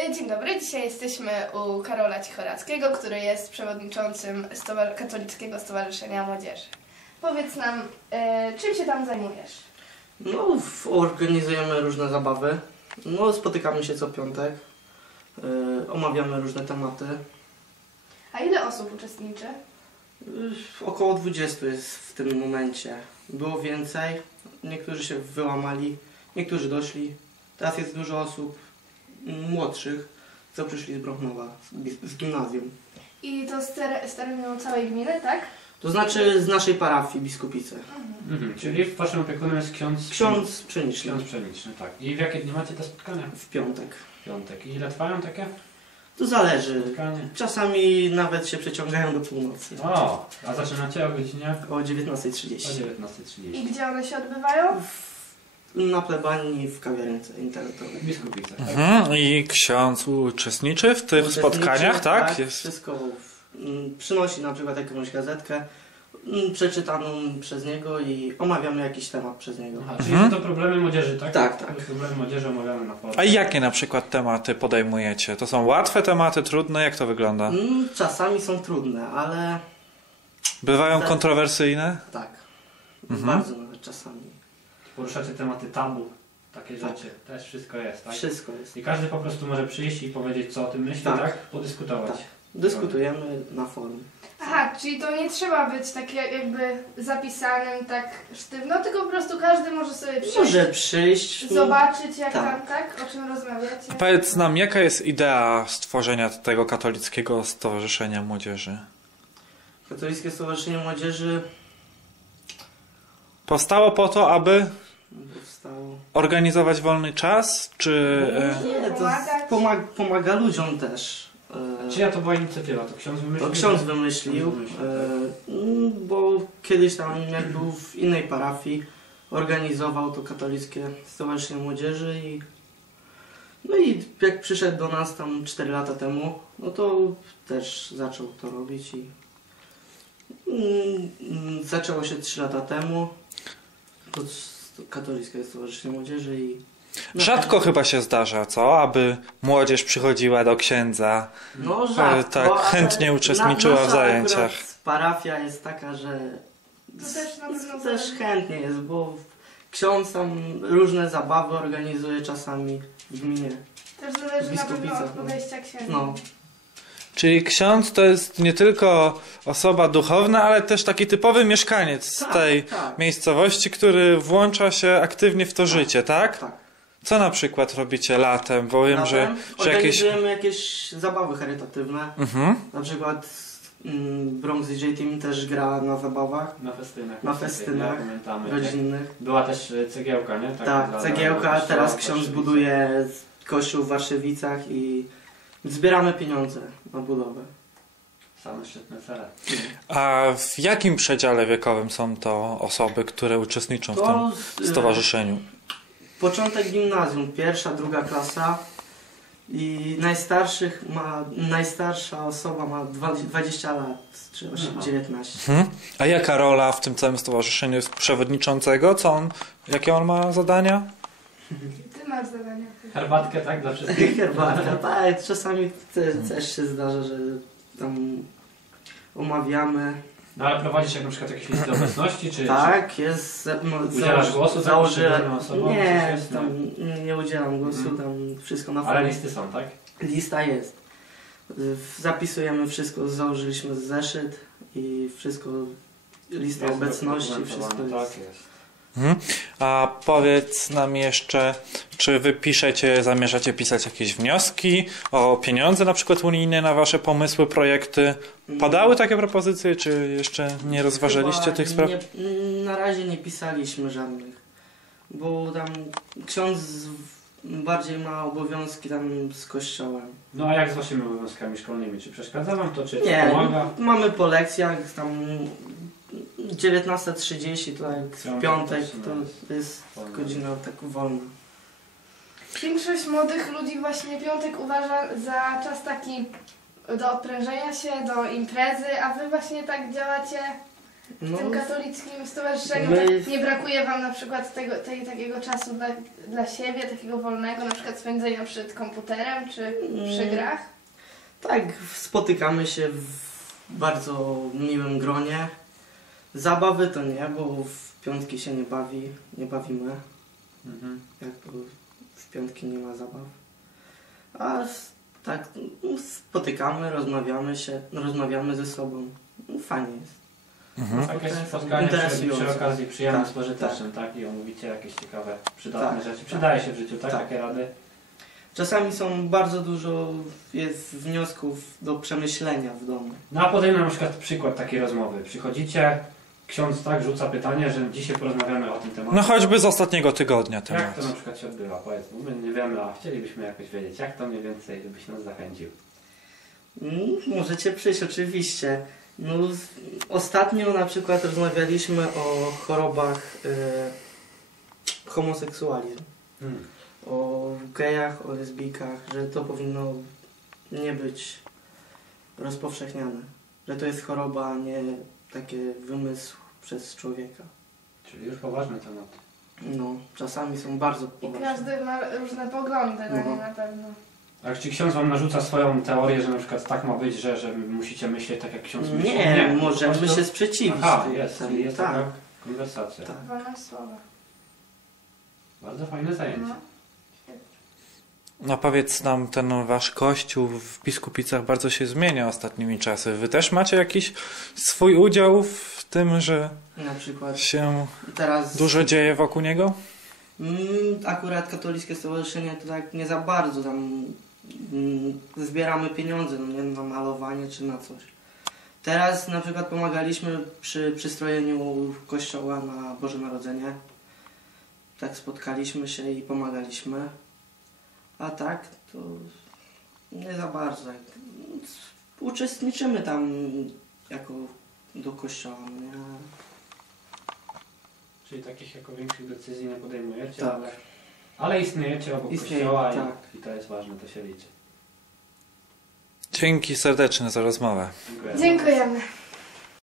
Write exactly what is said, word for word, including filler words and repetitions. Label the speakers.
Speaker 1: Dzień dobry, dzisiaj jesteśmy u Karola Cichorackiego, który jest przewodniczącym Stowar- Katolickiego Stowarzyszenia Młodzieży. Powiedz nam, e, czym się tam zajmujesz?
Speaker 2: No, organizujemy różne zabawy. No, spotykamy się co piątek. Yy, omawiamy różne tematy.
Speaker 1: A ile osób uczestniczy?
Speaker 2: Yy, około dwudziestu jest w tym momencie. Było więcej. Niektórzy się wyłamali, niektórzy doszli. Teraz jest dużo osób młodszych, co przyszli z Brochnowa, z, z gimnazjum.
Speaker 1: I to z, ter- z terenu całej gminy, tak?
Speaker 2: To znaczy z naszej parafii Biskupice.
Speaker 3: Mhm, czyli waszym opiekunem jest ksiądz...
Speaker 2: Ksiądz Pszeniczny.
Speaker 3: Ksiądz Pszeniczny, tak. I w jakie dni macie te spotkania?
Speaker 2: W piątek.
Speaker 3: W piątek. I ile trwają takie
Speaker 2: To zależy.
Speaker 3: spotkania?
Speaker 2: Czasami nawet się przeciągają do północy.
Speaker 3: O, a zaczynacie o godzinie?
Speaker 2: O dziewiętnastej
Speaker 3: O
Speaker 2: trzydzieści.
Speaker 3: dziewiętnastej trzydzieści.
Speaker 1: I gdzie one się odbywają?
Speaker 2: Na plebanii w kawiarence internetowej.
Speaker 3: W Biskupicach, tak?
Speaker 4: Mhm. I ksiądz uczestniczy w tych
Speaker 2: Uczestniczy,
Speaker 4: spotkaniach, tak?
Speaker 2: tak
Speaker 4: Jest.
Speaker 2: wszystko mm, przynosi na przykład jakąś gazetkę mm, przeczytaną przez niego i omawiamy jakiś temat przez niego.
Speaker 3: Aha, czyli
Speaker 4: Mhm.
Speaker 3: to problemy młodzieży, tak?
Speaker 2: Tak, tak.
Speaker 3: Problemy młodzieży omawiamy na forum.
Speaker 4: A jakie na przykład tematy podejmujecie? To są łatwe tematy, trudne? Jak to wygląda?
Speaker 2: Mm, Czasami są trudne, ale
Speaker 4: Bywają
Speaker 2: Tak.
Speaker 4: kontrowersyjne?
Speaker 2: tak.
Speaker 4: Mhm.
Speaker 2: Bardzo nawet czasami.
Speaker 3: Poruszacie tematy tabu, takie
Speaker 2: Tak.
Speaker 3: rzeczy. Też wszystko jest, tak?
Speaker 2: Wszystko jest.
Speaker 3: I każdy po prostu może przyjść i powiedzieć, co o tym myśli, tak?
Speaker 2: Tak.
Speaker 3: Podyskutować.
Speaker 2: Tak. Dyskutujemy na forum.
Speaker 1: Aha, czyli to nie trzeba być takie jakby zapisanym tak sztywno, tylko po prostu każdy może sobie przyjść,
Speaker 2: Może przyjść.
Speaker 1: zobaczyć jak
Speaker 2: Tak.
Speaker 1: tam, tak? O czym rozmawiacie.
Speaker 4: A powiedz nam, jaka jest idea stworzenia tego katolickiego stowarzyszenia młodzieży?
Speaker 2: Katolickie Stowarzyszenie Młodzieży
Speaker 4: Powstało po to, aby
Speaker 2: powstało.
Speaker 4: organizować wolny czas, czy... e,
Speaker 2: Nie, to
Speaker 1: Pomagać.
Speaker 2: pomaga, pomaga ludziom też. E,
Speaker 3: Czyja to była inicjatywa? To ksiądz wymyślił?
Speaker 2: To ksiądz wymyślił,
Speaker 3: Wymyślił,
Speaker 2: e, mm, bo kiedyś tam jak był w innej parafii, organizował to Katolickie Stowarzyszenie Młodzieży i no i jak przyszedł do nas tam cztery lata temu, no to też zaczął to robić i mm, mm, zaczęło się trzy lata temu. To, to Katolickie Stowarzyszenie Młodzieży i no,
Speaker 4: Rzadko chyba się zdarza, co? Aby młodzież przychodziła do księdza.
Speaker 2: No
Speaker 4: E,
Speaker 2: rzadko,
Speaker 4: tak,
Speaker 2: ale
Speaker 4: chętnie uczestniczyła
Speaker 2: na,
Speaker 4: w
Speaker 2: nasza
Speaker 4: zajęciach.
Speaker 2: akurat parafia jest taka, że
Speaker 1: To też na pewno
Speaker 2: też
Speaker 1: zależy.
Speaker 2: chętnie jest, bo ksiądz tam różne zabawy organizuje czasami w gminie.
Speaker 1: Też zależy na pewno
Speaker 2: Biskupicach,
Speaker 1: od
Speaker 2: no.
Speaker 1: podejścia księdza.
Speaker 2: No,
Speaker 4: Czyli ksiądz to jest nie tylko osoba duchowna, ale też taki typowy mieszkaniec z
Speaker 2: Tak,
Speaker 4: tej
Speaker 2: tak.
Speaker 4: miejscowości, który włącza się aktywnie w to życie, tak?
Speaker 2: tak.
Speaker 4: Co na przykład robicie latem? Bo wiem, że,
Speaker 2: Latem
Speaker 4: że jakieś...
Speaker 2: organizujemy jakieś zabawy charytatywne.
Speaker 4: Mhm.
Speaker 2: Na przykład mm, Bronx D J Team też gra na zabawach
Speaker 3: Na festynach.
Speaker 2: Na
Speaker 3: niestety,
Speaker 2: festynach
Speaker 3: ja pamiętamy.
Speaker 2: rodzinnych.
Speaker 3: Była też e, cegiełka, nie? Tak,
Speaker 2: Tak,
Speaker 3: dla-
Speaker 2: cegiełka,
Speaker 3: dla kościoła
Speaker 2: teraz
Speaker 3: w
Speaker 2: ksiądz
Speaker 3: Warszawie.
Speaker 2: buduje kościół w Warszawicach i zbieramy pieniądze na budowę.
Speaker 3: Same świetne cele.
Speaker 4: A w jakim przedziale wiekowym są to osoby, które uczestniczą w tym
Speaker 2: To y,
Speaker 4: stowarzyszeniu?
Speaker 2: początek gimnazjum, pierwsza, druga klasa i najstarszych ma, najstarsza osoba ma dwadzieścia lat, czy
Speaker 3: Aha.
Speaker 2: dziewiętnaście.
Speaker 4: Mhm. A jaka rola w tym całym stowarzyszeniu jest przewodniczącego? Co on, jakie on ma zadania?
Speaker 1: Ty masz zadania.
Speaker 3: Herbatkę, tak? Dla wszystkich.
Speaker 2: Herbatka, tak, czasami te, też się zdarza, że tam omawiamy.
Speaker 3: No ale prowadzisz jak na przykład jakieś listy obecności, czy...
Speaker 2: Tak, jest. No,
Speaker 3: Udzielasz głosu tam
Speaker 2: założy,
Speaker 3: poszczególnym osobom, czy
Speaker 2: Nie,
Speaker 3: coś jest?
Speaker 2: tam nie udzielam głosu,
Speaker 3: Mhm.
Speaker 2: tam wszystko na
Speaker 3: Czy... Ale
Speaker 2: forum.
Speaker 3: listy są, tak?
Speaker 2: Lista jest. Y, Zapisujemy wszystko, założyliśmy zeszyt i wszystko, lista
Speaker 3: Jest
Speaker 2: obecności,
Speaker 3: dokumentowane,
Speaker 2: wszystko jest.
Speaker 3: Tak jest.
Speaker 4: Mhm. A powiedz nam jeszcze, czy wy piszecie, zamierzacie pisać jakieś wnioski o pieniądze na przykład unijne na wasze pomysły, projekty? Padały takie propozycje, czy jeszcze nie rozważyliście
Speaker 2: Chyba
Speaker 4: tych spraw?
Speaker 2: Nie, na razie nie pisaliśmy żadnych, bo tam ksiądz bardziej ma obowiązki tam z kościołem.
Speaker 3: No a jak z waszymi obowiązkami szkolnymi? Czy przeszkadza wam to, czy, czy
Speaker 2: Nie,
Speaker 3: pomaga?
Speaker 2: mamy po lekcjach tam dziewiętnasta trzydzieści, to jak w
Speaker 3: Piątek
Speaker 2: piątek
Speaker 3: też, no,
Speaker 2: to jest
Speaker 3: wolna.
Speaker 2: godzina tak wolna.
Speaker 1: Większość młodych ludzi właśnie piątek uważa za czas taki do odprężenia się, do imprezy, a wy właśnie tak działacie w
Speaker 2: No,
Speaker 1: tym katolickim stowarzyszeniu?
Speaker 2: my-
Speaker 1: Tak, nie brakuje wam na przykład tego, tej, takiego czasu dla, dla siebie, takiego wolnego, na przykład spędzenia przed komputerem czy przy
Speaker 2: Mm.
Speaker 1: grach?
Speaker 2: tak, spotykamy się w bardzo miłym gronie. Zabawy to nie, bo w piątki się nie bawi, nie bawimy.
Speaker 3: Mhm.
Speaker 2: Jak to w piątki nie ma zabaw. A s- tak, no, spotykamy, rozmawiamy się, rozmawiamy ze sobą. No, fajnie jest.
Speaker 4: Mhm.
Speaker 3: Takie
Speaker 2: To jest
Speaker 3: spotkanie przy,
Speaker 2: interesujące.
Speaker 3: przy okazji przyjemnym
Speaker 2: Tak,
Speaker 3: z pożytecznym, tak. I omówicie jakieś ciekawe, przydatne
Speaker 2: Tak,
Speaker 3: rzeczy.
Speaker 2: tak.
Speaker 3: Przydaje się w życiu, tak?
Speaker 2: Tak.
Speaker 3: Takie rady.
Speaker 2: Czasami są bardzo dużo jest wniosków do przemyślenia w domu.
Speaker 3: No a podejmę na przykład przykład takiej rozmowy. Przychodzicie, ksiądz tak rzuca pytanie, że dzisiaj porozmawiamy o tym temacie.
Speaker 4: No choćby z ostatniego tygodnia
Speaker 3: Jak
Speaker 4: temat.
Speaker 3: to na przykład się odbywa? Powiedz, bo my nie wiemy, a chcielibyśmy jakoś wiedzieć, jak to mniej więcej, żebyś nas zachęcił.
Speaker 2: Mm, Możecie przyjść oczywiście. No, z- ostatnio na przykład rozmawialiśmy o chorobach e, homoseksualizmu.
Speaker 3: Hmm.
Speaker 2: O gejach, o lesbijkach, że to powinno nie być rozpowszechniane. Że to jest choroba, a nie taki wymysł przez człowieka.
Speaker 3: Czyli już poważny temat.
Speaker 2: No, czasami są bardzo
Speaker 1: I
Speaker 2: poważne.
Speaker 1: każdy ma różne poglądy na nie
Speaker 2: No.
Speaker 1: na pewno.
Speaker 3: A czy ksiądz wam narzuca swoją teorię, że na przykład tak ma być, że, że musicie myśleć tak jak ksiądz myśli?
Speaker 2: Nie,
Speaker 3: po
Speaker 2: możemy
Speaker 3: prostu-
Speaker 2: się sprzeciwić.
Speaker 3: Aha,
Speaker 2: tej-
Speaker 3: jest,
Speaker 2: tej-
Speaker 3: czyli jest
Speaker 2: tak,
Speaker 3: taka konwersacja.
Speaker 2: tak.
Speaker 1: Wolne słowa.
Speaker 3: Bardzo fajne zajęcie.
Speaker 1: No.
Speaker 4: No powiedz nam, ten wasz kościół w Biskupicach bardzo się zmienia ostatnimi czasy. Wy też macie jakiś swój udział w tym, że
Speaker 2: Na przykład
Speaker 4: się
Speaker 2: teraz
Speaker 4: dużo dzieje wokół niego?
Speaker 2: Mm, akurat katolickie stowarzyszenie to tak nie za bardzo tam mm, zbieramy pieniądze, no nie na malowanie czy na coś. Teraz na przykład pomagaliśmy przy przystrojeniu kościoła na Boże Narodzenie. Tak spotkaliśmy się i pomagaliśmy. A tak to nie za bardzo. Tak. Uczestniczymy tam jako do kościoła, no nie?
Speaker 3: Czyli takich jako większych decyzji nie podejmujecie,
Speaker 2: Tak.
Speaker 3: ale, ale istniejecie obok
Speaker 2: Istnieje,
Speaker 3: kościoła
Speaker 2: tak.
Speaker 3: i, i to jest ważne, to się liczy.
Speaker 4: Dzięki serdeczne za rozmowę.
Speaker 3: Dziękuję.
Speaker 1: Dziękujemy.